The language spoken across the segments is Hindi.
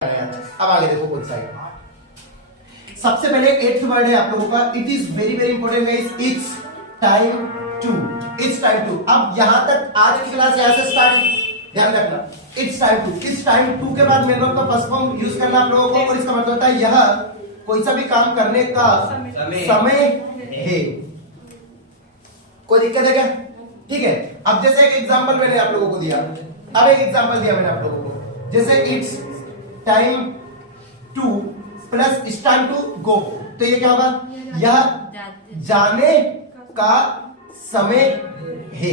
अब आगे देखो कौन सा है। सबसे पहले 8th वर्ड है आप लोगों का, it is very very important guys, it's time to. It's time to. अब यहां तक आज की क्लास यहां से स्टार्ट, ध्यान रखना। It's time to, it's time to के बाद मेन वर्ब का फर्स्ट फॉर्म यूज करना आप लोगों को, और इसका मतलब होता है यह कोई सा भी काम करने का समय है। कोई दिक्कत है क्या? ठीक है। अब जैसे एक एग्जांपल मैंने आप लोगों को दिया, अब एक एग्जांपल दिया मैंने आप लोगों को, जैसे it's time to plus it's time to go, तो ये क्या होगा? यह जाने का समय है।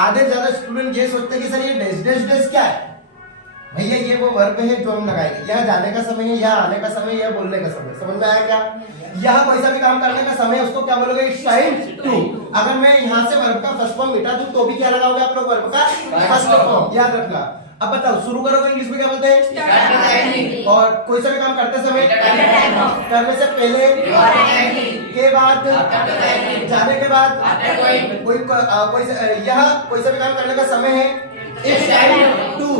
आधे ज्यादा स्टूडेंट ये सोचते हैं कि सर ये डैश डैश डैश क्या है? भैया ये वो वर्ब है जो हम लगाएंगे। यह जाने का समय है, यह आने का समय, यह बोलने का समय। समझ में आया क्या? यह कोई सा भी काम करने का समय है, उसको क्या बोलोगे? It's time to. अगर मैं यहां से वर्ब का फर्स्ट फॉर्म मिटा दूं तो भी क्या लगाओगे आप लोग? वर्ब का फर्स्ट फॉर्म। याद रखना। अब बताओ, शुरू करोगे इंग्लिश में क्या बोलते हैं? और कोई सा भी काम करते समय, करने से पहले, के बाद, जाने के बाद, यह कोई सा भी काम करने का समय है। It's time to,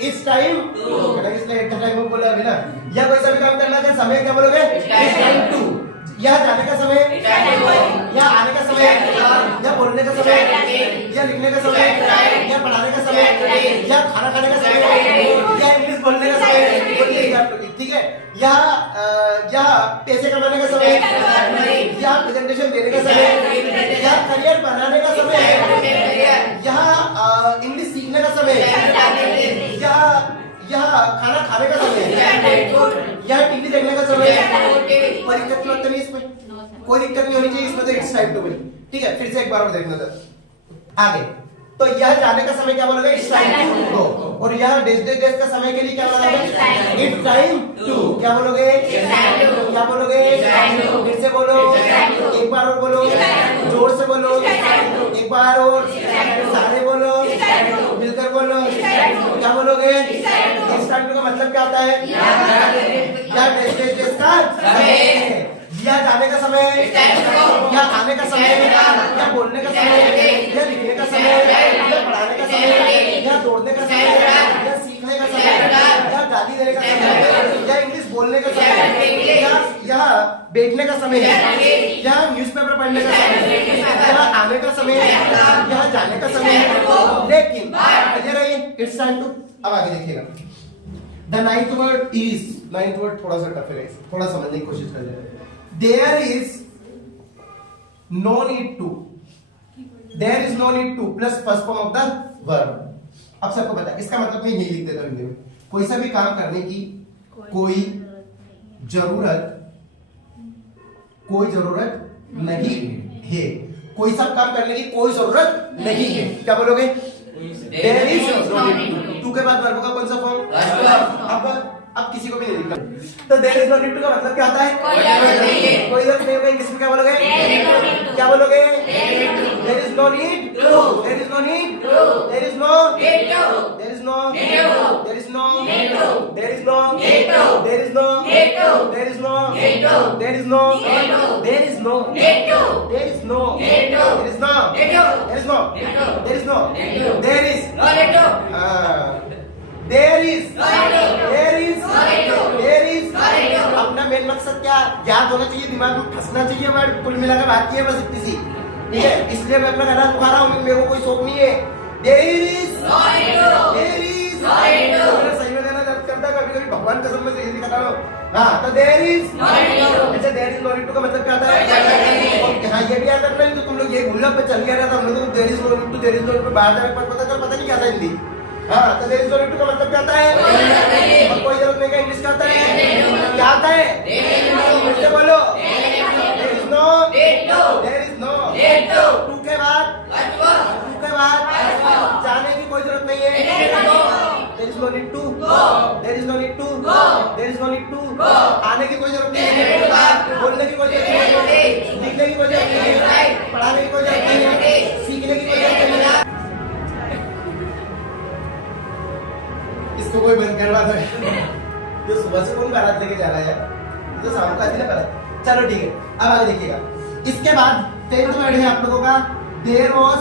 it's time to, इसलिए टाइम बोला अभी ना। यह कोई सा भी काम करने का समय क्या बोलोगे? It's time to. यह जाने का समय, यह आने का समय, यह बोलने का समय, यह लिखने का समय, यह पढ़ाने का समय, यह खाना खाने का समय, यह इंग्लिश बोलने का समय, ठीक है। यह पैसे कमाने का समय, यह प्रेजेंटेशन देने का समय, यह करियर बनाने का समय, यह इंग्लिश सीखने का समय, यह खाना खाने का समय, यह टीवी देखने का समय। कोई दिक्कत नहीं इसमें, कोई दिक्कत नहीं होनी चाहिए इसमें, तो इट्स टाइम टू बी। ठीक है, फिर से एक बार और देखना था आगे। तो यह जाने का समय क्या बोलोगे? It's time to. और यह डेज डेज डेज का समय के लिए क्या बोलोगे? It's time to. क्या बोलोगे? क्या बोलोगे? फिर से बोलो, एक बार और बोलो, जोर से बोलो, एक बार और, सारे बोलो, मिलकर बोलो। क्या बोलोगे? इट्स टाइम टू का मतलब क्या होता है? यह डेज डेज डेज का समय, यह जाने का समय, यह आने का समय, यह बोलने का समय, यह लिखने का समय, यह पढ़ाने का समय, यह दौड़ने का समय, यह सीखने का समय, यह गाली देने का समय, यह इंग्लिश बोलने का समय, यह बैठने का समय, यह न्यूज़पेपर पढ़ने का समय, यह आने का समय, यह जाने का समय। लेकिन इट्स टाइम टू। अब आगे देखिएगा, the ninth word is, ninth word थोड़ा सा टफ है, थोड़ा समझने की कोशिश करिए। There is no need to, there is no need to plus first form of the verb। अब सबको पता है, इसका मतलब मैं यही लिख देता हूं हिंदी में, कोई सा भी काम करने की कोई जरूरत नहीं है। कोई सा काम करने की कोई जरूरत नहीं है। क्या बोलोगे? There is no need to। To के बाद वर्ब का कौन सा फॉर्म? अब किसी को भी नहीं लिखना। तो there is no need to का मतलब क्या होता है? कोई जरूरत नहीं है। कोई जरूरत नहीं होगा, इंग्लिश में क्या बोलोगे? क्या बोलोगे? There is no need to, there is no need to, there is no need to, there is no need to, there is no need to, there is no need to, there is no need to, there is no need to, there is no need to, there is no need to, there is no need to, there is no need to, there is no need to, there is no need to, there is no need to, there is अपना मेन मकसद क्या याद होना चाहिए, दिमाग में फंसना चाहिए, वर्ड कुल मिलाकर बात की है बस इतनी सी। ठीक है, इसलिए मैं अपना गाना बुखा रहा हूँ, मेरे को कोई शौक नहीं है। देयर इज सही में गाना दर्द करता है कभी कभी, भगवान कसम में सही दिखाता हूँ। हाँ, तो देयर इज, अच्छा there is no need to का मतलब क्या होता है? हाँ, ये भी याद रखना, तो तुम लोग ये भूलना पे चल गया था, हम लोग there is no need to, there is no need to बाहर जाकर पता नहीं क्या था हिंदी। हाँ, तो there is no need to का मतलब क्या होता है? और कोई जरूरत नहीं का इंग्लिश क्या होता है? क्या होता है? फिर से बोलो, there is no need to, there is no need to. To के बाद जाने की कोई जरूरत नहीं है। There is no need to, there is no need to, there is no need to. आने की कोई जरूरत नहीं है, बोलने की कोई जरूरत नहीं है, लिखने की कोई जरूरत नहीं है, पढ़ाने की कोई जरूरत नहीं है, सीखने की कोई जरूरत नहीं है। इसको कोई बंद करवा दो। तो सुबह से कौन बारात लेके जा रहा है? तो शाम को आती ना बारात। चलो ठीक है, अब आगे देखिएगा। इसके बाद 10th वर्ड है आप लोगों का, there was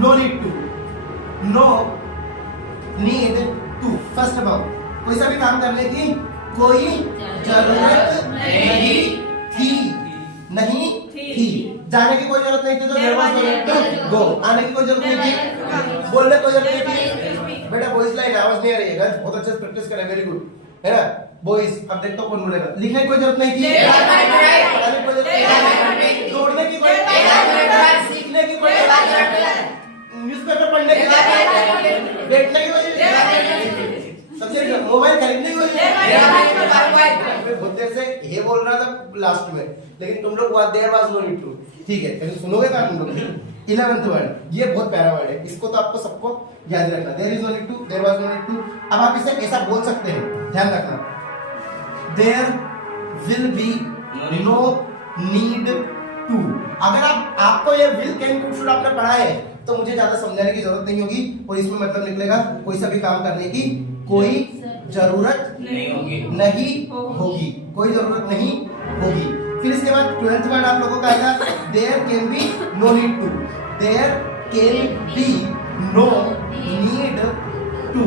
no need to, no need to. First verb, कोई सा भी काम करने की कोई जरूरत नहीं थी, नहीं थी। जाने की कोई जरूरत नहीं थी तो there was no need to go. आने की कोई जरूरत नहीं थी, बोलने की कोई जरूरत नहीं थी। बेटा वॉइस लाइन आवाज नहीं आ रही है गाइस, बहुत अच्छे से प्रैक्टिस करें, वेरी गुड, है ना वॉइस। अब देखते हो कौन बोलेगा। लिखने की कोई जरूरत नहीं थी, पढ़ने की कोई जरूरत नहीं, दौड़ने की कोई, सीखने की कोई, न्यूज़पेपर पढ़ने की, बैठने की कोई, सबसे मोबाइल खरीदने की कोई। बहुत देर से ये बोल रहा था लास्ट में, लेकिन तुम लोग there was no need to, ठीक है, लेकिन सुनोगे क्या तुम लोग। 11th वर्ड, ये बहुत प्यारा वर्ड है, इसको तो आपको सबको याद रखना। There is no need to, there was no need to. अब आप इसे ऐसा बोल सकते हैं, ध्यान रखना, there will be no need to. अगर आपको ये विल कैन कुड शुड आपने पढ़ा है तो मुझे ज्यादा समझाने की जरूरत नहीं होगी, और इसमें मतलब निकलेगा कोई सा भी काम करने की कोई जरूरत नहीं होगी, कोई जरूरत नहीं होगी। फिर इसके बाद 12th वर्ड आप लोगों का आएगा, there can be no need to, there can be no need to,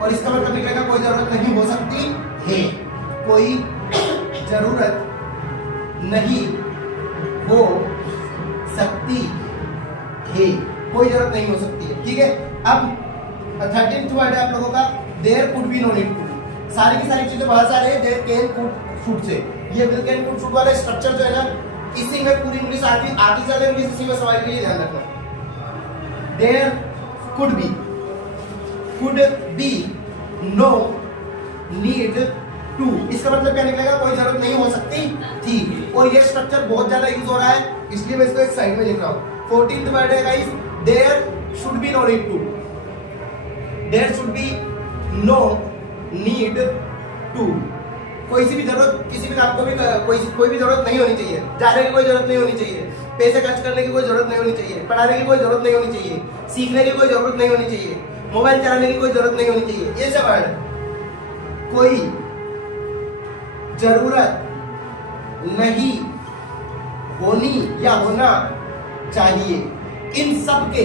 और इसका मतलब निकलेगा कोई जरूरत नहीं हो सकती है, कोई जरूरत नहीं हो सकती है, कोई जरूरत नहीं हो सकती है, ठीक है। अब 13th वर्ड है आप लोगों का, there could be no need to. सारी की सारी चीजें बहुत सारे हैं there can could should say, ये विल कैन कुड शुड वाला स्ट्रक्चर जो है ना, इसी में पूरी इंग्लिश आती चले, इंग्लिश इसी में सवाल के लिए ध्यान रखना। There could be no need to, इसका मतलब क्या निकलेगा कोई जरूरत नहीं हो सकती थी, और ये स्ट्रक्चर बहुत ज्यादा यूज हो रहा है, इसलिए मैं इसको एक साइड में लिख रहा हूं। 14th वर्ड है guys, there should be no need to, there should be no need to. कोई सी भी जरूरत, किसी भी काम को भी कोई भी जरूरत नहीं होनी चाहिए, जाने की कोई जरूरत नहीं होनी चाहिए, पैसे खर्च करने की कोई जरूरत नहीं होनी चाहिए, पढ़ाने की कोई जरूरत नहीं होनी चाहिए, सीखने की कोई जरूरत नहीं होनी चाहिए, मोबाइल चलाने की कोई जरूरत नहीं होनी चाहिए। ये सब वर्ड, कोई जरूरत नहीं होनी या होना चाहिए, इन सब के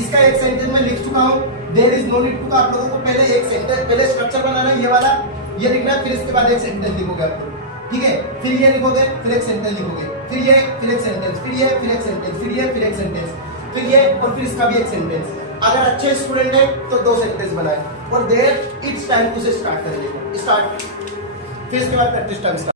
इसका एक सेंटेंस में लिख चुका हूं। There is no need to का आप लोगों को पहले एक सेंटेंस, पहले स्ट्रक्चर बनाना ये वाला, ये लिखना है, फिर इसके बाद एक सेंटेंस लिखोगे आप लोग, ठीक है। फिर ये लिखोगे, फिर एक सेंटेंस लिखोगे, फिर ये, फिर एक सेंटेंस, फिर ये, फिर एक सेंटेंस, फिर ये, फिर एक सेंटेंस, फिर ये, और फिर इसका भी एक सेंटेंस। अगर अच्छे स्टूडेंट है तो 2 सेंटेंस बनाए, और देयर इट्स टाइम टू से स्टार्ट करेंगे, स्टार्ट, फिर इसके बाद प्रैक्टिस टाइम।